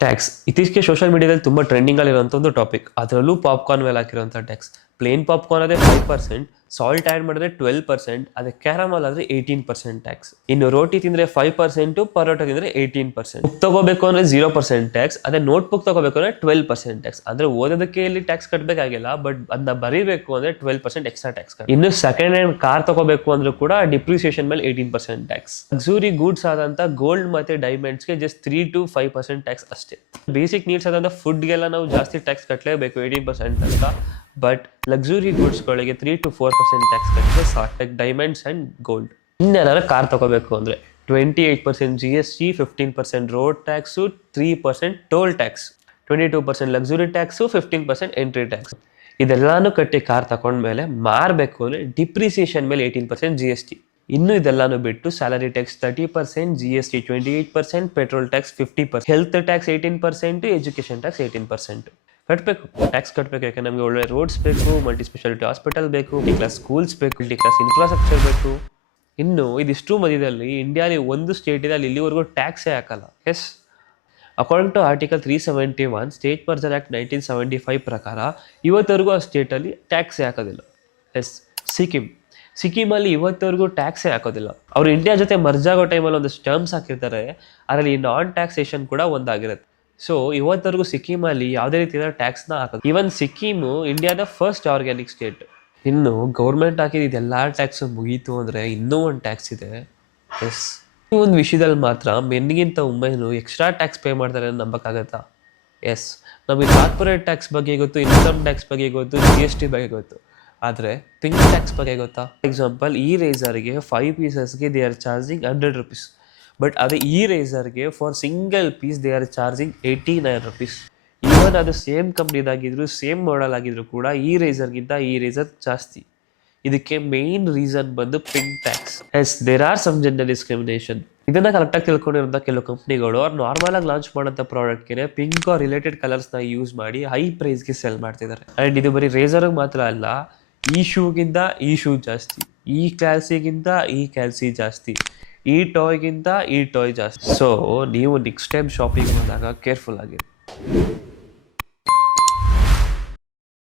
Tax ಇತ್ತೀಚೆಗೆ social ಮೀಡಿಯಾದಲ್ಲಿ ತುಂಬ ಟ್ರೆಂಡಿಂಗಲ್ಲಿರುವಂಥ ಒಂದು ಟಾಪಿಕ್ ಅದರಲ್ಲೂ ಪಾಪ್ಕಾರ್ನ್ ಮೇಲೆ ಹಾಕಿರುವಂಥ ಟ್ಯಾಕ್ಸ್ ಪ್ಲೇನ್ ಪಾಪ್ಕಾರ್ನ್ ಆದರೆ ಫೈವ್ ಪರ್ಸೆಂಟ್ ಸಾಲ್ಟ್ ಆ್ಯಡ್ ಮಾಡಿದ್ರೆ ಟ್ವೆಲ್ ಪರ್ಸೆಂಟ್ ಅದೇ ಕ್ಯಾರಮಲ್ ಆದರೆ ಏಯ್ಟೀನ್ ಪರ್ಸೆಂಟ್ ಟ್ಯಾಕ್ಸ್ ಇನ್ನು ರೋಟಿ ತಿಂದರೆ ಫೈವ್ ಪರ್ಸೆಂಟು ಪರೋಟ ತಿಂದರೆ ಏಯ್ಟೀನ್ ಪರ್ಸೆಂಟ್ ಬುಕ್ ತಗೋಬೇಕು ಅಂದರೆ ಜೀರೋ ಪರ್ಸೆಂಟ್ ಟ್ಯಾಕ್ಸ್ ಅದೇ ನೋಟ್ಬುಕ್ ತಗೋಬೇಕು ಅಂದರೆ ಟ್ವೆಲ್ ಪರ್ಸೆಂಟ್ ಟ್ಯಾಕ್ಸ್ ಅಂದರೆ ಓದೋದಕ್ಕೆ ಇಲ್ಲಿ ಟ್ಯಾಕ್ಸ್ ಕಟ್ಟಬೇಕಾಗಿಲ್ಲ ಬಟ್ ಅದನ್ನ ಬರೀಬೇಕು ಅಂದರೆ ಟ್ವೆಲ್ ಪರ್ಸೆಂಟ್ ಎಕ್ಸ್ಟ್ರಾ ಟ್ಯಾಕ್ಸ್ ಇನ್ನು ಸೆಕೆಂಡ್ ಹ್ಯಾಂಡ್ ಕಾರ್ ತಗೋಬೇಕು ಅಂದ್ರೂ ಕೂಡ ಡಿಪ್ರಿಸಿಯೇಷನ್ ಮೇಲೆ eighteen percent tax luxury goods ಆದಂಥ ಗೋಲ್ಡ್ ಮತ್ತು ಡೈಮಂಡ್ಸ್ಗೆ just three to five percent tax ಅಷ್ಟೇ. ಬೇಸಿಕ್ ನೀಡ್ಸ್ ಆದಂಥ ಫುಡ್ಗೆಲ್ಲ ನಾವು ಜಾಸ್ತಿ ಟ್ಯಾಕ್ಸ್ ಕಟ್ಟಲೇಬೇಕು ಏಯ್ಟೀನ್ ಪರ್ಸೆಂಟ್ ಅಂತ but luxury ಗೂಡ್ಸ್ಗಳಿಗೆ three to four percent tax ಕಟ್ಟಿದ್ರೆ ಸಾಕು. ಲೈಕ್ ಡೈಮಂಡ್ಸ್ ಆ್ಯಂಡ್ ಗೋಲ್ಡ್ ಇನ್ನೇನಾದ್ರು ಕಾರ್ ತಗೋಬೇಕು ಅಂದರೆ twenty eight percent G S T fifteen percent road tax three percent toll tax twenty two percent luxury tax fifteen percent entry tax ಇದೆಲ್ಲಾನು ಕಟ್ಟಿ car ತಗೊಂಡ್ಮೇಲೆ ಮಾರಬೇಕು ಅಂದರೆ depreciation ಮೇಲೆ eighteen percent G S T ಇನ್ನು ಇದೆಲ್ಲಾನು ಬಿಟ್ಟು salary tax thirty percent G S T twenty eight percent petrol tax fifty percent health tax eighteen percent education tax eighteen percent ಕಟ್ಟಬೇಕು tax ಕಟ್ಟಬೇಕು ಯಾಕೆ ನಮಗೆ ಒಳ್ಳೆ ರೋಡ್ಸ್ ಬೇಕು ಮಲ್ಟಿ ಸ್ಪೆಷಾಲಿಟಿ ಹಾಸ್ಪಿಟಲ್ ಬೇಕು ಕ್ಲಾಸ್ ಸ್ಕೂಲ್ಸ್ ಬೇಕು ಕ್ಲಾಸ್ ಇನ್ಫ್ರಾಸ್ಟ್ರಕ್ಚರ್ ಬೇಕು. ಇನ್ನು ಇದಿಷ್ಟು ಮಧ್ಯದಲ್ಲಿ ಇಂಡಿಯಾಲಿ ಒಂದು ಸ್ಟೇಟ್ ಇದೆ, ಅಲ್ಲಿ ಇಲ್ಲಿವರೆಗೂ ಟ್ಯಾಕ್ಸೇ ಹಾಕಲ್ಲ. Yes according to article three seventy one state person act nineteen seventy five ಪ್ರಕಾರ ಇವತ್ತವರೆಗೂ ಆ ಸ್ಟೇಟಲ್ಲಿ ಟ್ಯಾಕ್ಸೇ ಹಾಕೋದಿಲ್ಲ. ಎಸ್ ಸಿಕ್ಕಿಂ ಸಿಕ್ಕಿಮಲ್ಲಿ ಇವತ್ತವರೆಗೂ ಟ್ಯಾಕ್ಸೇ ಹಾಕೋದಿಲ್ಲ. ಅವರು ಇಂಡಿಯಾ ಜೊತೆ ಮರ್ಜಾಗೋ ಟೈಮಲ್ಲಿ ಒಂದಷ್ಟು ಟರ್ಮ್ಸ್ ಹಾಕಿರ್ತಾರೆ, ಅದರಲ್ಲಿ ನಾನ್ ಟ್ಯಾಕ್ಸೇಷನ್ ಕೂಡ ಒಂದಾಗಿರುತ್ತೆ. ಸೊ ಇವತ್ತವರೆಗೂ ಸಿಕ್ಕಿಮಲ್ಲಿ ಯಾವುದೇ ರೀತಿಯ ಟ್ಯಾಕ್ಸ್ನ ಹಾಕೋದು ಈವನ್ ಸಿಕ್ಕಿಮು ಇಂಡಿಯಾದ ಫಸ್ಟ್ ಆರ್ಗ್ಯಾನಿಕ್ ಸ್ಟೇಟ್ ಇನ್ನು ಗೌರ್ಮೆಂಟ್ ಹಾಕಿದ ಇದೆಲ್ಲ ಟ್ಯಾಕ್ಸ್ ಮುಗೀತು ಅಂದರೆ ಇನ್ನೂ ಒಂದು ಟ್ಯಾಕ್ಸ್ ಇದೆ. ಎಸ್ ಈ ಒಂದು ವಿಷಯದಲ್ಲಿ ಮಾತ್ರ ಮೆನ್ಗಿಂತ ಉಮ್ಮೆನು ಎಕ್ಸ್ಟ್ರಾ ಟ್ಯಾಕ್ಸ್ ಪೇ ಮಾಡ್ತಾರೆ ಅಂತ ನಂಬಕ್ಕಾಗತ್ತಾ? ಎಸ್ ನಮಗೆ ಕಾರ್ಪೊರೇಟ್ ಟ್ಯಾಕ್ಸ್ ಬಗ್ಗೆ ಗೊತ್ತು ಇನ್ಕಮ್ ಟ್ಯಾಕ್ಸ್ ಬಗ್ಗೆ ಗೊತ್ತು ಜಿ ಎಸ್ ಟಿ ಬಗ್ಗೆ ಗೊತ್ತು. ಆದರೆ ಪಿಂಕ್ ಟ್ಯಾಕ್ಸ್ ಬಗ್ಗೆ ಗೊತ್ತಾ? ಎಕ್ಸಾಂಪಲ್ ಈ ರೇಸರ್ಗೆ five ಪೀಸಸ್ಗೆ they are charging hundred rupees but ಅದೇ ಈ ರೇಸರ್ಗೆ for single piece they are charging eighty nine rupees even ಅದು ಸೇಮ್ ಕಂಪ್ನಿದಾಗಿದ್ರು ಸೇಮ್ ಮಾಡಲ್ ಆಗಿದ್ರು ಕೂಡ ಈ ರೇಸರ್ಗಿಂತ ಈ ರೇಸರ್ ಜಾಸ್ತಿ. ಇದಕ್ಕೆ ಮೇನ್ ರೀಸನ್ ಬಂದು pink tax yes there are some general discrimination ಇದನ್ನ ಕರೆಕ್ಟಾಗಿ ತಿಳ್ಕೊಂಡಿರುವಂಥ ಕೆಲವು ಕಂಪ್ನಿಗಳು ಅವ್ರು ನಾರ್ಮಲ್ ಆಗಿ ಲಾಂಚ್ ಮಾಡೋಂಥ ಪ್ರಾಡಕ್ಟ್ಗೆ ಪಿಂಕ್ ಆರ್ ರಿಲೇಟೆಡ್ ಕಲರ್ಸ್ನ ಯೂಸ್ ಮಾಡಿ ಹೈ ಪ್ರೈಸ್ಗೆ ಸೆಲ್ ಮಾಡ್ತಿದ್ದಾರೆ. ಆ್ಯಂಡ್ ಇದು ಬರೀ ರೇಸರ್ಗೆ ಮಾತ್ರ ಅಲ್ಲ, ಈ ಶೂಗಿಂತ ಈ ಶೂ ಜಾಸ್ತಿ. ಈ ಕ್ಯಾಲ್ಸಿಗಿಂತ ಈ ಕ್ಯಾಲ್ಸಿ ಜಾಸ್ತಿ, ಈ ಟಾಯ್ಗಿಂತ ಈ ಟಾಯ್ ಜಾಸ್ತಿ. ಸೊ ನೀವು ನೆಕ್ಸ್ಟ್ ಟೈಮ್ ಶಾಪಿಂಗ್ ಮಾಡಿದಾಗ ಕೇರ್ಫುಲ್ ಆಗಿರಿ